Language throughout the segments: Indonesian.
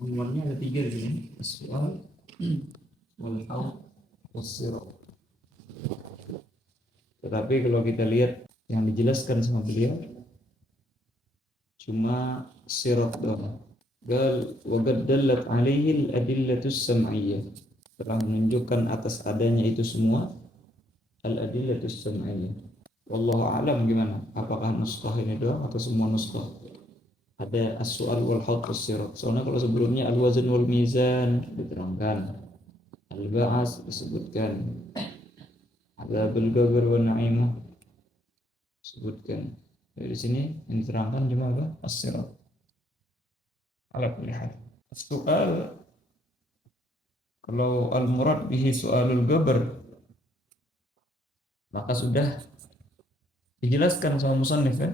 Unwannya ada tiga di sini. Soal wal haud was-sirat. Tetapi kalau kita lihat yang dijelaskan sama beliau cuma sirat doang. Gal wa qad dallat alaihi al-adillatus sam'iyyah. Telah menunjukkan atas adanya itu semua al-adillatus sam'iyyah. Wallahu a'lam gimana? Apakah nuskah ini doang atau semua nuskah? Ada as-su'al wal haud was-sirat. Soalnya kalau sebelumnya al-wazn wal mizan diterangkan, al-ba'as disebutkan, adzabul qabr wa na'imah disebutkan. Dari sini yang diterangkan cuma apa? As-sirat. Ala kulli hal. As-su'al kalau al-murad bihi su'alul qabr maka sudah dijelaskan sama musannif ya.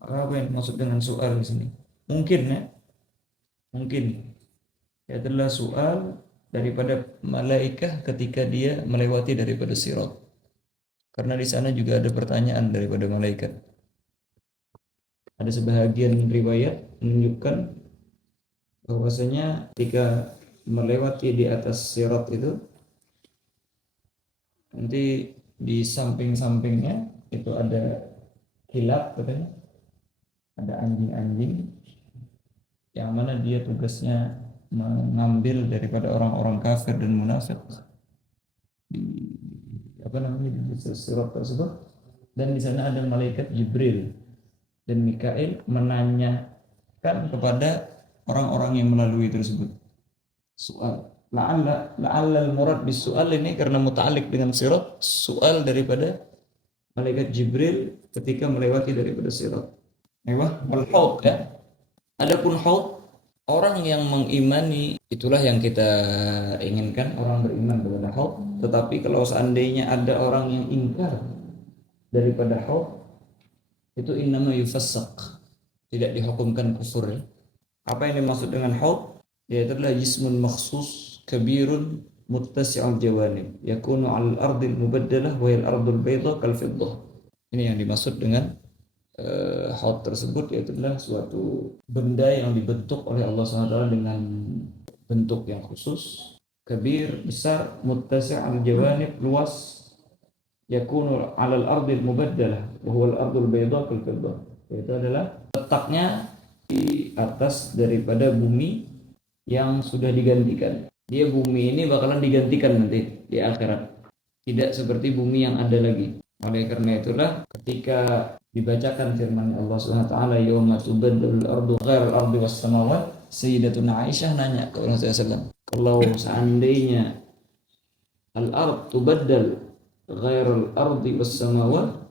Apa yang dimaksud dengan soal di sini? Mungkin ya, mungkin ya adalah soal daripada malaikat ketika dia melewati daripada sirat. Karena di sana juga ada pertanyaan daripada malaikat. Ada sebahagian riwayat menunjukkan bahwasanya ketika melewati di atas sirat itu nanti di samping-sampingnya itu ada hilab katanya, ada anjing-anjing yang mana dia tugasnya mengambil daripada orang-orang kafir dan munafik di di sirat tersebut, dan di sana ada malaikat Jibril dan Mikail menanyakan kepada orang-orang yang melalui tersebut soal. La'alla al-murad bis soal ini karena muta'alliq dengan sirat, soal daripada malaikat Jibril ketika melewati daripada sirat. Wal haud ya. Adapun haud, orang yang mengimani itulah yang kita inginkan, orang beriman kepada haud. Tetapi kalau seandainya ada orang yang ingkar daripada haud, itu innama yufassaq, tidak dihukumkan kufur ya. Apa yang dimaksud dengan haud? Yaitu adalah jismun makhsus kabirun muttasi'ul jawanib yakunu 'alal ardil mubaddalah wa al-ardul bayda kal fiddah. Ini yang dimaksud dengan haud tersebut, yaitu adalah suatu benda yang dibentuk oleh Allah SWT dengan bentuk yang khusus, kabir, besar, muttasi' al-jawanib, luas, yakunu 'alal ardil mubaddalah wa huwa al-ardul bayda kal fiddah. Itu adalah letaknya di atas daripada bumi yang sudah digantikan. Dia bumi ini bakalan digantikan nanti di akhirat, tidak seperti bumi yang ada lagi. Oleh karena itulah ketika dibacakan firman Allah SWT, yauma tubaddalul ardu ghairal ardi was samawat, Sayyidatuna Aisyah nanya ke Rasulullah SAW, kalau seandainya al-ard tubaddal ghairal ardi was samawat,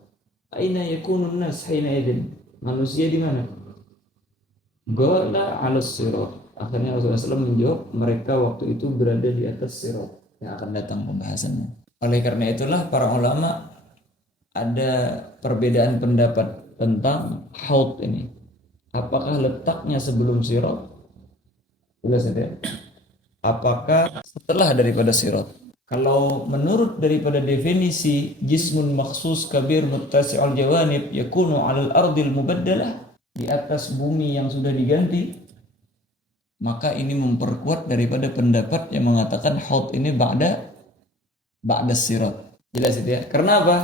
aina yakunun nas hina idzin? Manusia di mana? Qala 'alas sirat. Akhirnya Rasulullah SAW menjawab, mereka waktu itu berada di atas sirat. Yang akan datang pembahasannya. Oleh karena itulah para ulama ada perbedaan pendapat tentang haud ini. Apakah letaknya sebelum sirat? Jelas ya? Apakah setelah daripada sirat? Kalau menurut daripada definisi jismun makhsus kabir muttasi'ul jawanib yakunu 'alal ardil mubaddalah, di atas bumi yang sudah diganti, maka ini memperkuat daripada pendapat yang mengatakan haud ini ba'da sirat. Jelas itu ya? Karena apa?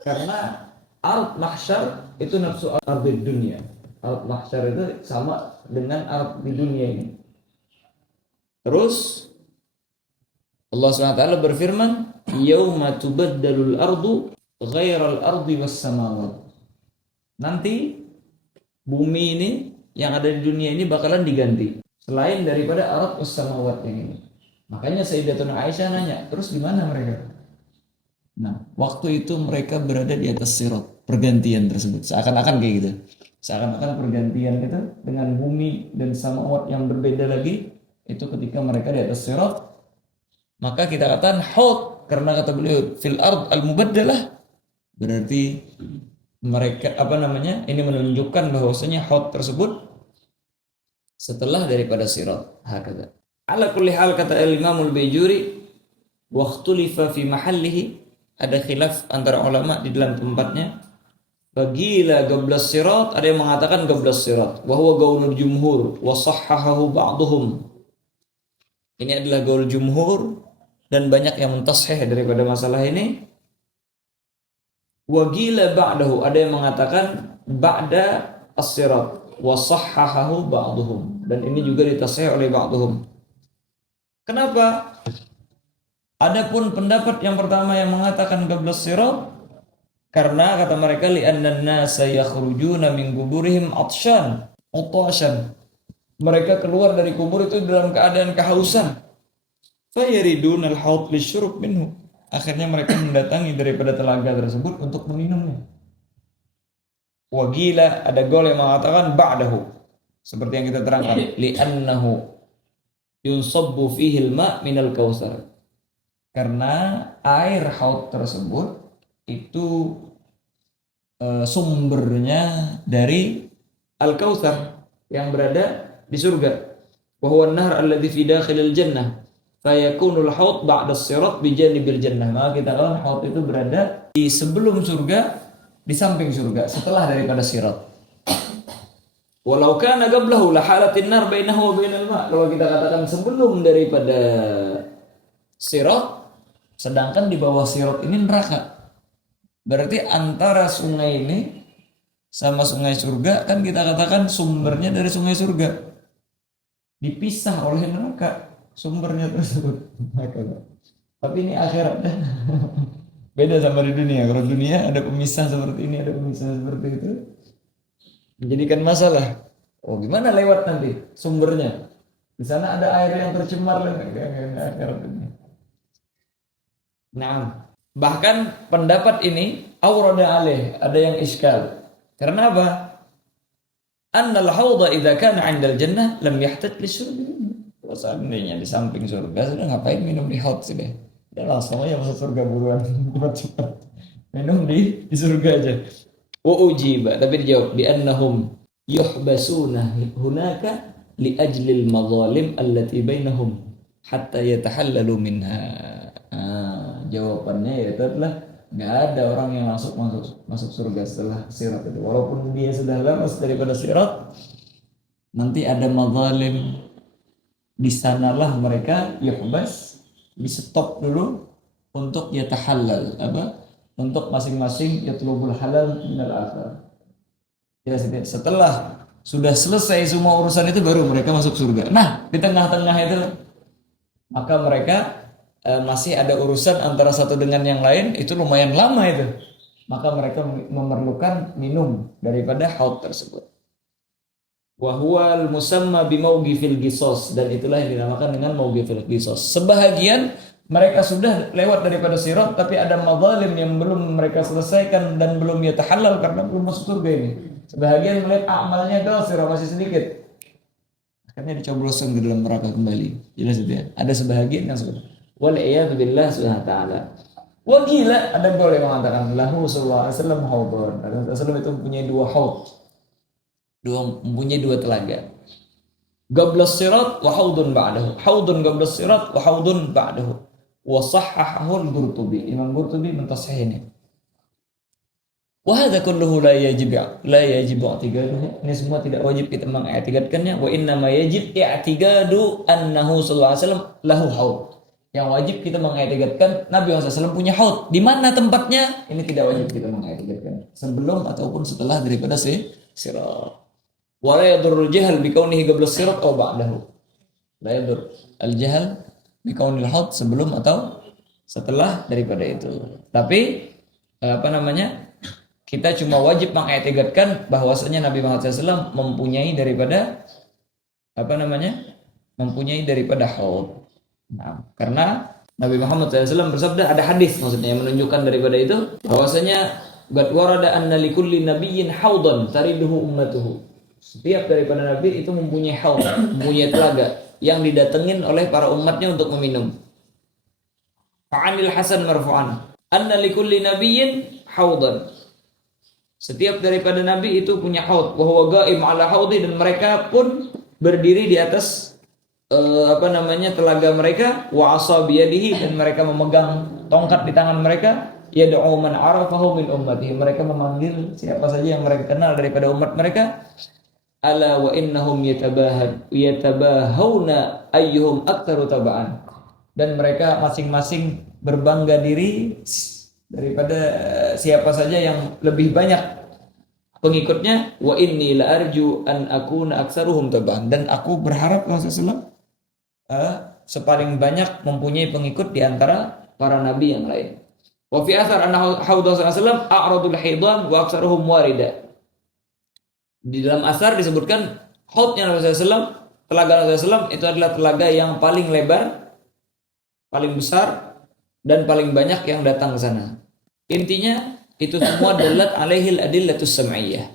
Karena ard mahsyar itu nafsu ardid dunia. Ard mahsyar itu sama dengan ard di dunia ini. Terus Allah SWT berfirman, yauma tubaddalul ardu ghairal ardi was samawat. Nanti bumi ini yang ada di dunia ini bakalan diganti selain daripada ard was samawat yang ini. Makanya Sayyidatuna Aisyah nanya, terus di mana mereka? Nah, waktu itu mereka berada di atas sirat, pergantian tersebut. Seakan-akan kayak gitu. Seakan-akan pergantian itu dengan bumi dan samawat yang berbeda lagi, itu ketika mereka di atas sirat. Maka kita katakan haud, karena kata beliau fil ard al mubaddalah, berarti mereka ini menunjukkan bahwasanya haud tersebut setelah daripada sirat. Hakata. Ala kulli hal, kata Imam al-Baijuri, waqtulifa fi mahallihi, ada khilaf antara ulama di dalam tempatnya. Bagila gablas sirat, ada yang mengatakan gablas sirat. Wa huwa gaulul jumhur wa sahhahahu ba'dhum. Ini adalah gaul jumhur dan banyak yang mentashih daripada masalah ini. Wa gila ba'dahu, ada yang mengatakan ba'da as-sirat wa sahhahahu ba'dhum, dan ini juga ditashih oleh ba'dhum. Kenapa? Adapun pendapat yang pertama yang mengatakan gablas sirat, karena kata mereka li'annan nasa yakhrujuna min quburihim atshan, utashan. Mereka keluar dari kubur itu dalam keadaan kehausan. Fayaridun al-haud lisyurub minhu. Akhirnya mereka mendatangi daripada telaga tersebut untuk meminumnya. Wagila, ada gaul yang mengatakan ba'dahu, seperti yang kita terangkan, li'annahu yunsabbu fihi al-ma' minal kautsar. Karena air haud tersebut itu sumbernya dari al-kautsar yang berada di surga. Wa huwa an-nahr alladhi fi dakhilil jannah. Fayakunul haud ba'da as-sirat bi janibil jannah. Maka kita katakan haud itu berada di sebelum surga, di samping surga, setelah daripada sirat. Walau kana qablahu la halatin nar bainahu wa bainal ma'. Kalau kita katakan sebelum daripada sirat, sedangkan di bawah sirat ini neraka. Berarti antara sungai ini sama sungai surga kan kita katakan sumbernya dari sungai surga, dipisah oleh neraka sumbernya tersebut. Tapi ini akhirat beda sama di dunia. Kalau dunia ada pemisah seperti ini, ada pemisah seperti itu, menjadikan masalah. Oh, gimana lewat nanti sumbernya? Di sana ada air yang tercemar lagi. Akhirat ini. Nah, bahkan pendapat ini awrada alaih, ada yang iskal. Karena apa? Annal haudha idza kana 'indal jannah lam yahtaj lisyurbi. Kalau seandainya di samping surga, sudah ngapain minum di haud sudah? Ya langsung aja masuk surga buruan, cepat-cepat. Minum di surga aja. Wa ujiba, tapi dijawab bi annahum yuhbasuna hunaka li ajlil madzalim allati bainahum hatta yatahallalu minha. Jawabannya yaitu adalah nggak ada orang yang masuk surga setelah sirat itu. Walaupun dia sudah lepas daripada sirat, nanti ada madzalim. Di sanalah mereka yuhbas, di stop dulu untuk yatahallal, untuk masing-masing yatlubul halal minal akhar. Ya, setelah sudah selesai semua urusan itu baru mereka masuk surga. Nah, di tengah-tengah itu maka mereka masih ada urusan antara satu dengan yang lain, itu lumayan lama itu. Maka mereka memerlukan minum daripada haud tersebut. Wa huwal musamma bimaughifil qisas, dan itulah yang dinamakan dengan maughifil qisas. Sebahagian mereka sudah lewat daripada sirat, tapi ada madzalim yang belum mereka selesaikan dan belum yatahallal karena belum masuk surga ini. Sebahagian melihat amalnya qasir, masih sedikit, akhirnya dicobloskan ke dalam neraka kembali. Jelas itu ya. Ada sebahagian yang sudah. Wal iyad billah subhanahu wa ta'ala. Wa gila, ada boleh mengatakan lahu sallallahu alaihi wasallam haudun. Rasulullah itu mempunyai dua haud. Mempunyai dua telaga. Qablas sirat wa haudun ba'dahu. Haudun qablas sirat wa haudun ba'dahu. Wa sahhahahu al-Qurtubi. Imam Qurtubi mentashihnya. Wa hadza kulluhu la yajib i'tiqaduhu. Ini semua tidak wajib kita mengiktikadkannya. Wa inna ma yajib i'tiqadu annahu sallallahu alaihi wasallam lahu haud. Yang wajib kita mengiktikadkan Nabi SAW punya haud. Di mana tempatnya? Ini tidak wajib kita mengiktikadkan. Sebelum ataupun setelah daripada sirat. Wala yadurrul jahl bikaunihi qabla sirat aw ba'dahu. La yadur al-jahl bikaunil haud, sebelum atau setelah daripada itu. Tapi kita cuma wajib mengiktikadkan bahwasanya Nabi Muhammad SAW mempunyai daripada mempunyai daripada haud. Nah, karena Nabi Muhammad SAW bersabda, ada hadis maksudnya yang menunjukkan daripada itu bahwasanya qad warada anna likulli nabiyyin haudan tariduhu ummatuhu. Setiap daripada nabi itu mempunyai haud, mempunyai telaga yang didatengin oleh para umatnya untuk meminum. Fa'anil Hasan marfu'an anna likulli nabiyyin haudan. Setiap daripada nabi itu punya haud, wa huwa qa'im 'ala haudi, dan mereka pun berdiri di atas telaga mereka, wa asa biyadihi, dan mereka memegang tongkat di tangan mereka, yad'u man 'arafahu min ummatihi. Mereka memanggil siapa saja yang mereka kenal daripada umat mereka. Ala wa innahum yatabahawna ayyuhum aktsaru taba'an. Dan mereka masing-masing berbangga diri daripada siapa saja yang lebih banyak pengikutnya. Wa inni la arju an akuna aktsaruhum taba'an. Dan aku berharap Rasulullah sepaling banyak mempunyai pengikut di antara para nabi yang lain. Wa fi athar anna haudhu sallallahu a'radul hidan wa aktsaruhum warida. Di dalam asar disebutkan haudnya Nabi SAW, telaga Nabi SAW itu adalah telaga yang paling lebar, paling besar, dan paling banyak yang datang ke sana. Intinya itu semua dalat alaihil adillatus sam'iyah.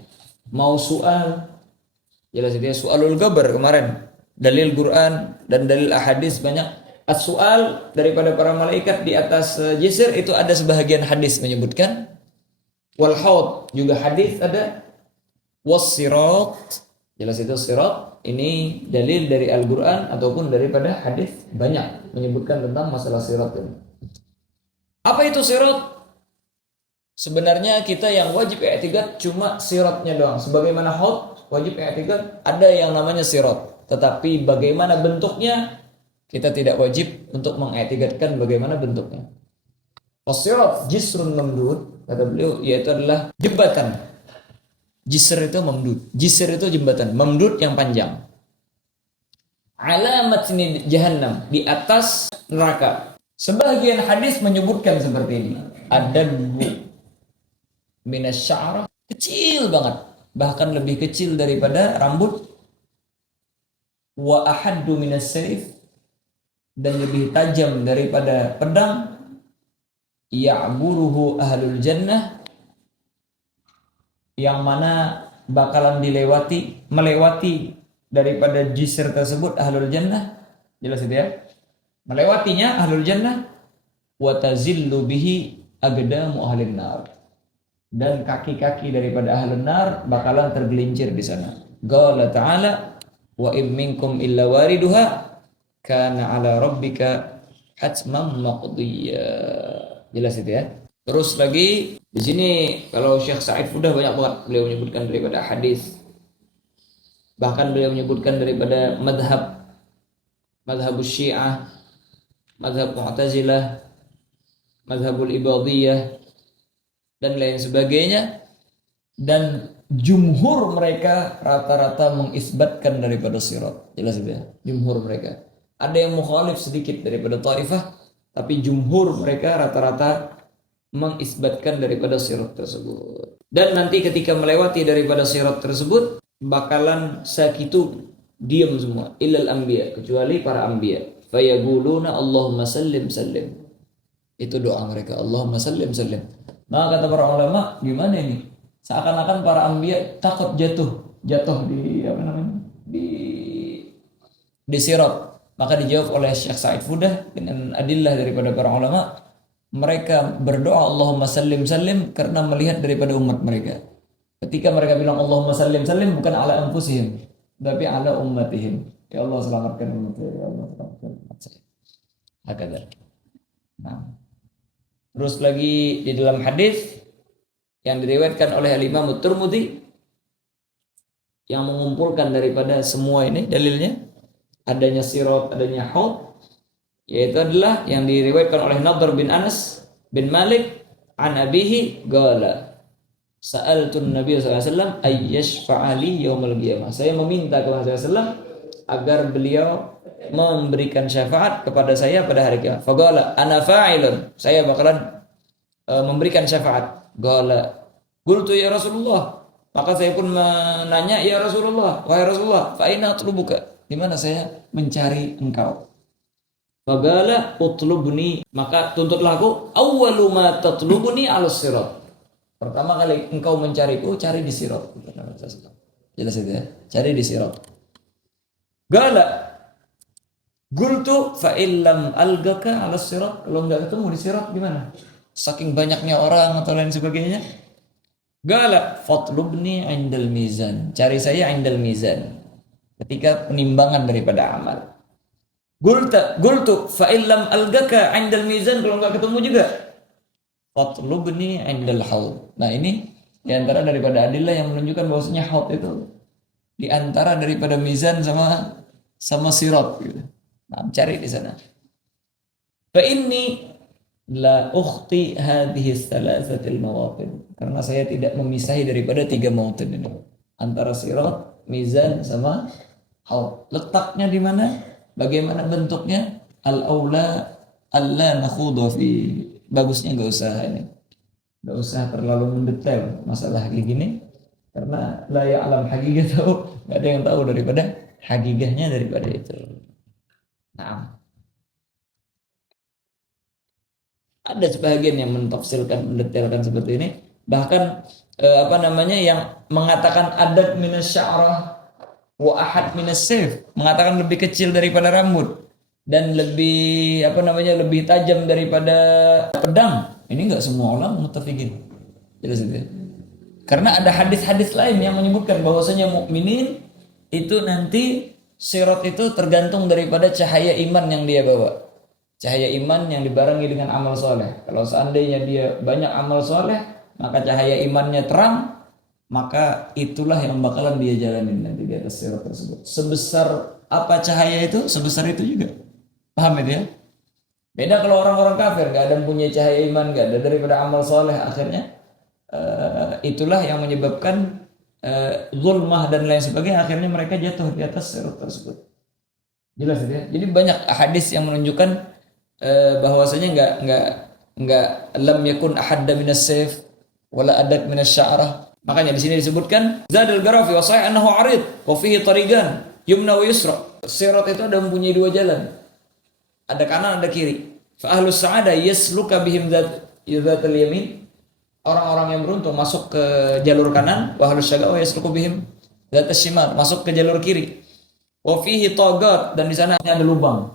Mau soal, jelas dia soalul gabar kemarin, dalil Quran dan dalil ahadis banyak. As-soal daripada para malaikat di atas jisr itu ada sebahagian hadis menyebutkan. Wal haud juga hadis ada. Was-sirat, jelas itu sirat, ini dalil dari Al-Quran ataupun daripada hadis banyak menyebutkan tentang masalah sirat ini. Apa itu sirat? Sebenarnya kita yang wajib i'tikad cuma siratnya doang. Sebagaimana haud wajib i'tikad ada yang namanya sirat, tetapi bagaimana bentuknya kita tidak wajib untuk meng'tikadkan bagaimana bentuknya. Was-sirat jisrun mamdud, kata beliau, yaitu adalah jembatan. Jisr itu mamdud. Jisr itu jembatan. Mamdud yang panjang. Alamat ini jahannam. Di atas neraka. Sebagian hadis menyebutkan seperti ini. Adabbu minas sya'rah. Kecil banget. Bahkan lebih kecil daripada rambut. Wa ahaddu minas sayf. Dan lebih tajam daripada pedang. Ya'buruhu ahlul jannah. Yang mana bakalan melewati daripada jisr tersebut ahlul jannah, jelas itu ya, melewatinya ahlul jannah. Wa tazillu bihi aqdamu ahlin nar, dan kaki-kaki daripada ahlun nar bakalan tergelincir di sana. Qala ta'ala wa in minkum illa wariduha kana ala rabbika hatman maqdiyya, jelas itu ya. Terus lagi di sini kalau Syekh Sa'id Fudah banyak banget beliau menyebutkan daripada hadis. Bahkan beliau menyebutkan daripada madhabus Syiah, madhab Mu'tazilah, madhabul Ibadiyah dan lain sebagainya. Dan jumhur mereka rata-rata mengisbatkan daripada sirat. Jelas ya, jumhur mereka. Ada yang mukhalif sedikit daripada Taifah, tapi jumhur mereka rata-rata mengisbatkan daripada sirat tersebut. Dan nanti ketika melewati daripada sirat tersebut bakalan sakitu, diam semua, illal anbiya, kecuali para anbiya. Fayaquluna Allahumma sallim sallim. Itu doa mereka, Allahumma sallim sallim. Maka kata para ulama, gimana ini? Seakan-akan para anbiya takut jatuh di di sirat. Maka dijawab oleh Syekh Sa'id Fudah dengan adillah daripada para ulama. Mereka berdoa Allahumma sallim sallim karena melihat daripada umat mereka. Ketika mereka bilang Allahumma sallim sallim bukan ala anfusihim, tapi ala ummatihim. Ya Allah selamatkan umat saya, ya Allah selamatkan umat saya. Hakadha. Nah. Terus lagi di dalam hadis yang diriwayatkan oleh Imam At-Tirmidzi yang mengumpulkan daripada semua ini dalilnya, adanya sirat, adanya haud, yaitu adalah yang diriwayatkan oleh Nadhr bin Anas bin Malik an abihi qala sa'altun Nabi sallallahu alaihi wasallam ayyashfa'a li yaumil qiyamah. Saya meminta kepada Rasulullah agar beliau memberikan syafaat kepada saya pada hari kiamat. Faqala ana fa'ilun, saya bakalan memberikan syafaat. Qala qultu ya Rasulullah, maka saya pun menanya, ya Rasulullah, wahai Rasulullah, fa aina atlubuka, di mana saya mencari engkau? Faqala utlubni, maka tuntutlah aku, awwalu ma tatlubuni 'ala sirat. Pertama kali engkau mencariku, cari di sirat. Jelas itu ya, cari di sirat. Qala qultu fa illam algaka 'ala sirat, kalau enggak ketemu di sirat gimana? Saking banyaknya orang atau lain sebagainya. Qala fatlubni 'indal mizan, cari saya 'indal mizan, ketika penimbangan daripada amal. Gultu fa illam algaka 'indal mizan, kalau enggak ketemu juga. fatlubni 'indal haud. Nah, ini di antara daripada adillah yang menunjukkan bahwasanya haud itu di antara daripada mizan sama sirat gitu. Nah, cari di sana. Fa inni la ukhti hadhihi thalathatil mawaqin. Karena saya tidak memisahi daripada tiga mawqin ini. Antara sirat, mizan sama haud. Letaknya di mana? Bagaimana bentuknya? Al-aula alla nakhudha fi. Bagusnya enggak usah ini. Enggak usah terlalu mendetail masalah kayak gini karena la ya'lam haqiqah tahu, enggak ada yang tahu daripada hakikahnya daripada itu. Nah, ada sebagian yang mentafsirkan, mendetailkan seperti ini. Bahkan yang mengatakan adat minas sya'rah wa ahad minas sayf, mengatakan lebih kecil daripada rambut dan lebih tajam daripada pedang. Ini enggak semua ulama muttafiqin. Jelas itu. Karena ada hadis-hadis lain yang menyebutkan bahwasanya mukminin itu nanti sirat itu tergantung daripada cahaya iman yang dia bawa. Cahaya iman yang dibarengi dengan amal soleh. Kalau seandainya dia banyak amal soleh, maka cahaya imannya terang, maka itulah yang bakalan dia jalanin nanti di atas sirat tersebut. Sebesar apa cahaya itu, sebesar itu juga. Paham itu ya? Beda kalau orang-orang kafir, gak ada yang punya cahaya iman, gak ada daripada amal soleh, akhirnya itulah yang menyebabkan zulmah dan lain sebagainya, akhirnya mereka jatuh di atas sirat tersebut. Jelas ya? Jadi banyak hadis yang menunjukkan bahwasanya enggak lam yakun ahadda minas sayf wala adat minas sya'rah. Makanya di sini disebutkan zadal garafi wa sahih annahu arid wa fihi tariqan yumna wa yusra. Sirat itu ada mempunyai dua jalan. Ada kanan, ada kiri. Fa ahlus sa'ada yasluka bihim zatal yamin. Orang-orang yang beruntung masuk ke jalur kanan, wa ahlus syaqawa yasluku bihim zatas shimal, masuk ke jalur kiri. Wa fihi tagat, dan di sana ada lubang.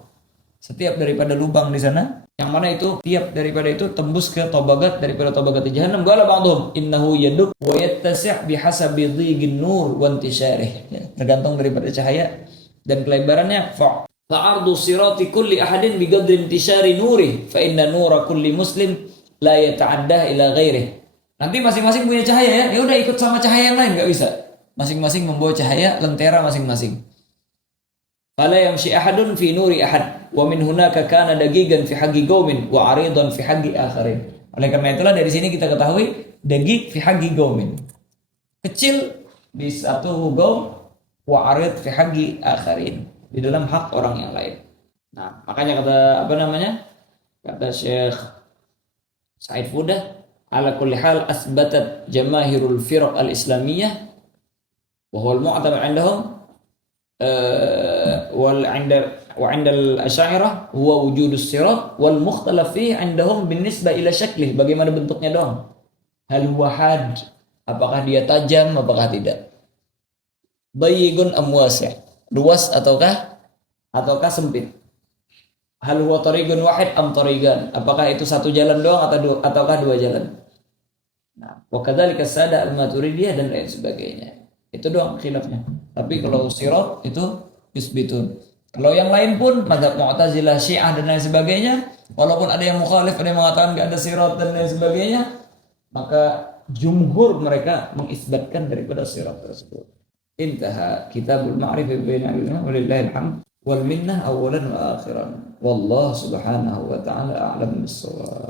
Setiap daripada lubang di sana, yang mana itu tiap daripada itu tembus ke tobagat daripada tobagat di jahannam. Qala ba'dhum innahu yaduk wa yattasi' bihasabi dhigin nur wa intisyarih. Ya, tergantung daripada cahaya dan kelebarannya. Fa'ardu sirati kulli ahadin biqadri intisyari nurih fa inna nura kulli muslim la yata'addah ila ghairih. Nanti masing-masing punya cahaya ya. Ya udah ikut sama cahaya yang lain, enggak bisa. Masing-masing membawa cahaya lentera masing-masing. Fala yamshi ahadun fi nuri ahad wa min hunaka kana dagigan fi haqqi qaumin wa aridan fi haqqi akharin. Oleh karena itulah dari sini kita ketahui dagig fi haqqi qaumin. Kecil di satu gaum wa arid fi haqqi akharin, di dalam hak orang yang lain. Nah, makanya kata Syekh Said Fudah, ala kulli hal asbatat jamaahirul firaq al-islamiyah wa huwa al-mu'tamad 'indahum وعند الأشاعرة هو وجود الصراط والمختلف فيه عندهم بالنسبة إلى شكله. Bagaimana bentuknya dong? Hal huwa had, apakah dia tajam apakah tidak? Dayigun am wasi', luas ataukah sempit? Hal huwa tariqun wahid am tariqan, apakah itu satu jalan doang ataukah dua jalan? Nah, wa kadzalika sada al-maturidiyah dan lain sebagainya. Itu doang khilafnya. Tapi kalau sirat itu yusbitun. Kalau yang lain pun mazhab Mu'tazilah, Syiah dan lain sebagainya, walaupun ada yang mukhalif, ada yang mengatakan enggak ada sirat dan lain sebagainya, maka jumhur mereka mengisbatkan daripada sirat tersebut. Intaha kitabul ma'rifah baina al-ulama walillahi alhamd wal minnah awalan wa akhiran. Wallahu subhanahu wa ta'ala a'lam bis-shawab.